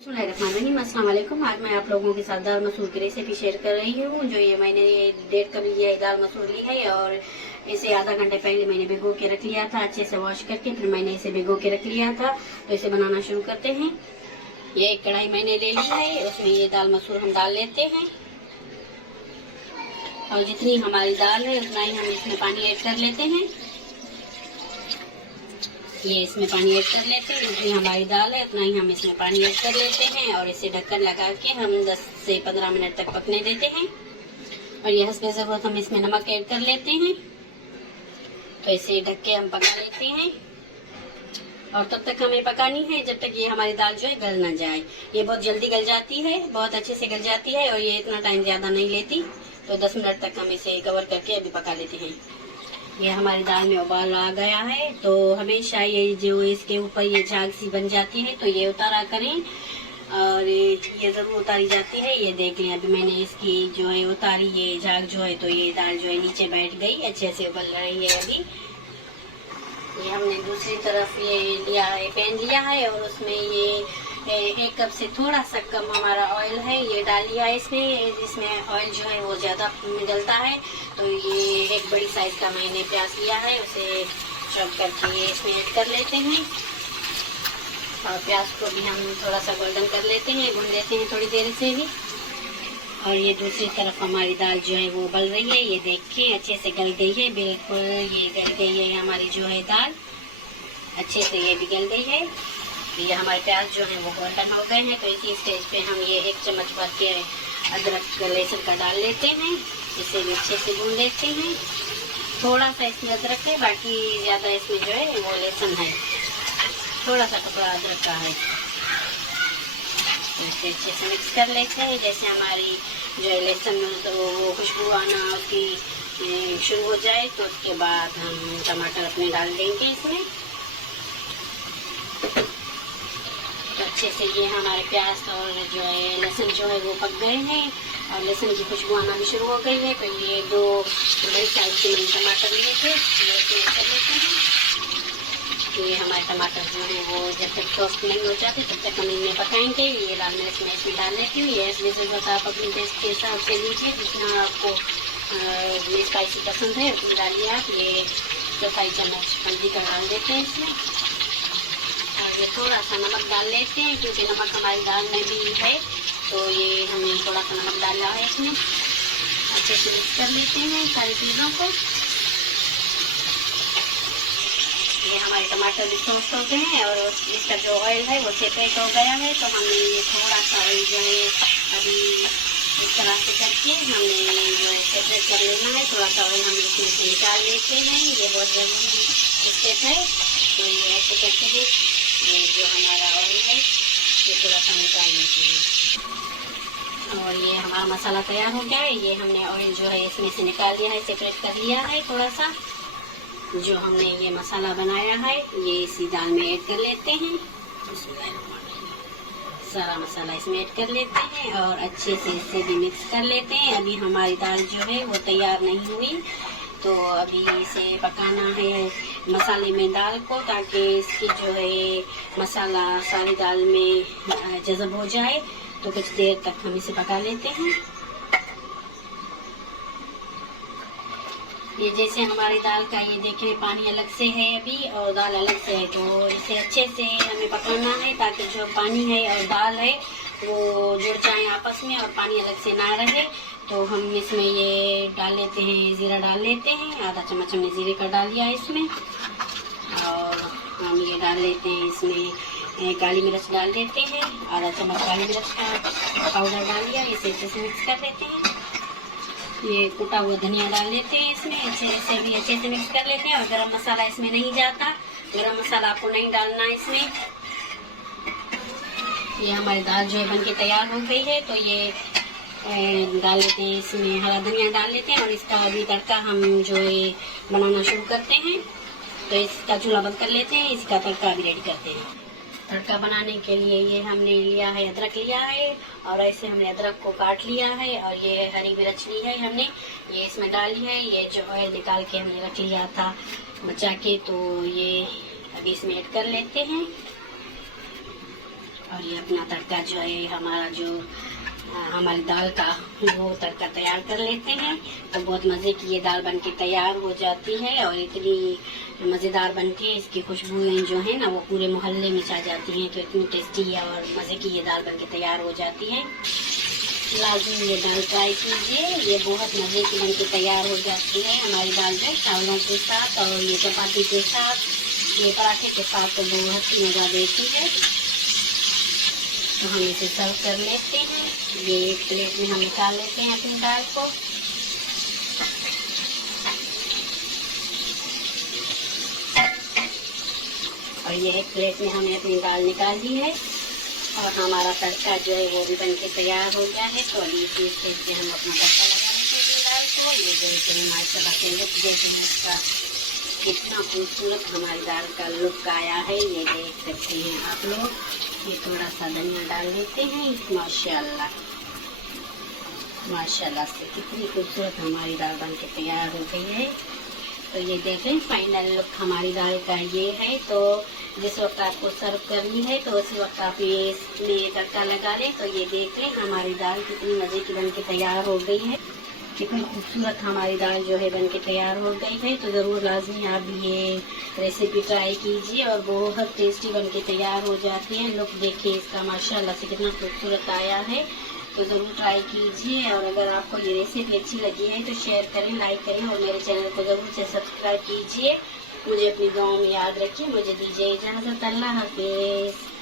अस्सलाम वालेकुम। आज मैं आप लोगों के साथ दाल मसूर की रेसिपी शेयर कर रही हूँ। जो ये मैंने 1.5 कप लिया है दाल मसूर ली है और इसे आधा घंटे पहले मैंने भिगो के रख लिया था, अच्छे से वॉश करके फिर मैंने इसे भिगो के रख लिया था। तो इसे बनाना शुरू करते हैं। ये एक कढ़ाई मैंने ले ली है, उसमें ये दाल मसूर हम डाल लेते हैं और जितनी हमारी दाल है उतना ही हम इसमें पानी ऐड कर लेते हैं। ये इसमें पानी ऐड कर लेते हैं, जितनी हमारी दाल है उतना ही हम इसमें पानी ऐड कर लेते हैं और इसे ढक्कन लगा के हम 10 से 15 मिनट तक पकने देते हैं। और ये हस्बे ज़रूरत हम इसमें नमक ऐड कर लेते हैं। तो इसे ढक के हम पका लेते हैं और तब तक हमें पकानी है जब तक ये हमारी दाल जो है गल ना जाए। ये बहुत जल्दी गल जाती है, बहुत अच्छे से गल जाती है और ये इतना टाइम ज़्यादा नहीं लेती। तो 10 मिनट तक हम इसे कवर करके अभी पका लेते हैं। ये हमारी दाल में उबाल आ गया है, तो हमेशा ये जो इसके ऊपर ये झाग सी बन जाती है तो ये उतारा करें और ये जरूर उतारी जाती है। ये देख लें, अभी मैंने इसकी जो है उतारी ये झाग जो है, तो ये दाल जो है नीचे बैठ गई, अच्छे से उबल रही है। अभी ये हमने दूसरी तरफ ये लिया है, पैन लिया है और उसमें ये 1 कप से थोड़ा सा कम हमारा ऑयल है, ये डाल लिया है इसमें। इसमें ऑयल जो है वो ज़्यादा डलता है। तो ये एक बड़ी साइज का मैंने प्याज लिया है, उसे चॉप करके ये इसमें ऐड कर लेते हैं और प्याज को भी हम थोड़ा सा गोल्डन कर लेते हैं, भून लेते हैं थोड़ी देर से भी। और ये दूसरी तरफ हमारी दाल जो है वो उबल रही है, ये देखें अच्छे से गल गई है, बिल्कुल ये गल गई है हमारी जो है दाल, अच्छे से ये भी गल गई है। ये हमारे प्याज जो है वो गोल्डन हो गए हैं। तो इसी स्टेज पे हम ये 1 चम्मच भर के अदरक लहसुन का डाल लेते हैं, इसे भी अच्छे से भून लेते हैं। थोड़ा सा इसमें अदरक है, बाकी ज़्यादा इसमें जो है वो लहसुन है, थोड़ा सा टुकड़ा अदरक का है। तो इसे अच्छे से मिक्स कर लेते हैं। जैसे हमारी जो है लहसुन तो वो खुशबू आना उसकी शुरू हो जाए तो उसके बाद हम टमाटर अपने डाल देंगे इसमें। तो अच्छे से ये हमारे प्याज और जो है लहसुन जो है वो पक गए हैं और लहसुन की खुशबू आना भी शुरू हो गई है। तो ये 2 बड़े साइज के मैंने टमाटर लिए थे, ये कर लेते हैं। ये हमारे टमाटर जो है वो जब तक सॉफ्ट नहीं हो जाते तब तक हम इनमें पकाएंगे। ये लाल मिर्च मैं इसमें डाल लेती हूँ। ये इसमें बस आप अपने टेस्ट के हिसाब से लीजिए, जितना आपको स्पाइसी पसंद है उसमें डालिए आप। ये 4 चम्मच हल्दी का डाल देते हैं इसमें और ये थोड़ा सा नमक डाल लेते हैं, क्योंकि नमक हमारी दाल में भी है तो ये हमने थोड़ा सा नमक डाला है इसमें। अच्छे से मिक्स कर लेते हैं सारी चीज़ों को। ये हमारे टमाटर भी सॉफ्ट हो गए हैं और इसका जो ऑयल है वो सेपरेट हो गया है। तो हमने ये थोड़ा सा ऑयल जो है अभी इस तरह से करके हमने जो है सेपरेट कर लेना है। थोड़ा सा ऑयल हम इसमें से निकाल लेते हैं, ये बहुत ज़रूरी स्टेप है। तो ये ऐसे करके भी ये जो हमारा ऑयल है ये थोड़ा सा निकाल लेते हैं। और ये हमारा मसाला तैयार हो गया है। ये हमने ऑयल जो है इसमें से निकाल लिया है, सेपरेट कर लिया है। थोड़ा सा जो हमने ये मसाला बनाया है ये इसी दाल में ऐड कर लेते हैं। सारा मसाला इसमें ऐड कर लेते हैं और अच्छे से इसे भी मिक्स कर लेते हैं। अभी हमारी दाल जो है वो तैयार नहीं हुई, तो अभी इसे पकाना है मसाले में दाल को, ताकि इसकी जो है मसाला सारी दाल में जज़ब हो जाए। तो कुछ देर तक हम इसे पका लेते हैं। ये जैसे हमारी दाल का ये देखें पानी अलग से है अभी और दाल अलग से है, तो इसे अच्छे से हमें पकाना है ताकि जो पानी है और दाल है वो जुड़ जाए आपस में और पानी अलग से ना रहे। तो हम इसमें ये डाल लेते हैं, जीरा डाल लेते हैं, आधा चम्मच हमने जीरे का डाल दिया इसमें। और हम ये डाल लेते हैं इसमें काली मिर्च डाल देते हैं, आधा चम्मच काली मिर्च का पाउडर डाल दिया, इसे अच्छे से मिक्स कर लेते हैं। ये कुटा हुआ धनिया डाल लेते हैं इसमें, इसे भी अच्छे से मिक्स कर लेते हैं। और गरम मसाला इसमें नहीं जाता, गरम मसाला आपको नहीं डालना इसमें। ये हमारी दाल जो है बनके तैयार हो गई है, तो ये डाल लेते हैं इसमें, हरा धनिया डाल लेते हैं और इसका अभी तड़का हम जो है बनाना शुरू करते हैं। तो इसका चूल्हा बंद कर लेते हैं, इसका तड़का अभी रेडी करते हैं। तड़का बनाने के लिए ये हमने लिया है, अदरक लिया है और ऐसे हमने अदरक को काट लिया है और ये हरी मिर्च ली है हमने, ये इसमें डाली है। ये जो ऑयल निकाल के हमने रख लिया था बचा के, तो ये अभी इसमें ऐड कर लेते हैं। और ये अपना तड़का जो है हमारा जो हमारी दाल का वो तड़का तैयार कर लेते हैं। तो बहुत मज़े की ये दाल बनके तैयार हो जाती है और इतनी मज़ेदार बनके इसकी खुशबुएं जो है ना वो पूरे मोहल्ले में छा जाती हैं। तो इतनी टेस्टी और मज़े की ये दाल बनके तैयार हो जाती है। लाजमी ये दाल ट्राई कीजिए, ये बहुत मज़े की बनके तैयार हो जाती है हमारी दाल जो चावलों के साथ और ये चपाती के साथ, ये पराठे के साथ तो बहुत ही मज़ा देती है। तो हम इसे सर्व कर लेते हैं। ये एक प्लेट में हम निकाल लेते हैं अपनी दाल को। और ये एक प्लेट में हमने अपनी दाल निकाल ली है और हमारा तड़का जो है वो भी बनके तैयार हो गया है। तो अभी इसी स्टेज पे हम अपना तड़का लगा देते हैं दाल को। ये जो इतनी माशाल्लाह से लुक देते हैं इसका, कितना खूबसूरत हमारी दाल का लुक आया है, ये देख सकते हैं आप लोग। ये थोड़ा सा धनिया डाल देते हैं। माशाल्लाह माशाल्लाह से कितनी खूबसूरत हमारी दाल बनके तैयार हो गई है। तो ये देखें फाइनल लुक हमारी दाल का ये है। तो जिस वक्त आपको सर्व करनी है तो उसी वक्त आप ये इसमें तड़का लगा लें। तो ये देख लें हमारी दाल कितनी मज़े की बनके तैयार हो गई है, कितनी खूबसूरत हमारी दाल जो है बनके तैयार हो गई है। तो ज़रूर लाजमी आप ये रेसिपी ट्राई कीजिए और बहुत टेस्टी बनके तैयार हो जाती है। लुक देखिए इसका माशाल्लाह से कितना खूबसूरत आया है। तो ज़रूर ट्राई कीजिए और अगर आपको ये रेसिपी अच्छी लगी है तो शेयर करें, लाइक करें और मेरे चैनल को ज़रूर से सब्सक्राइब कीजिए। मुझे अपनी दुआओं में याद रखिए। मुझे दीजिए इजाज़त। अल्लाह हाफिज़।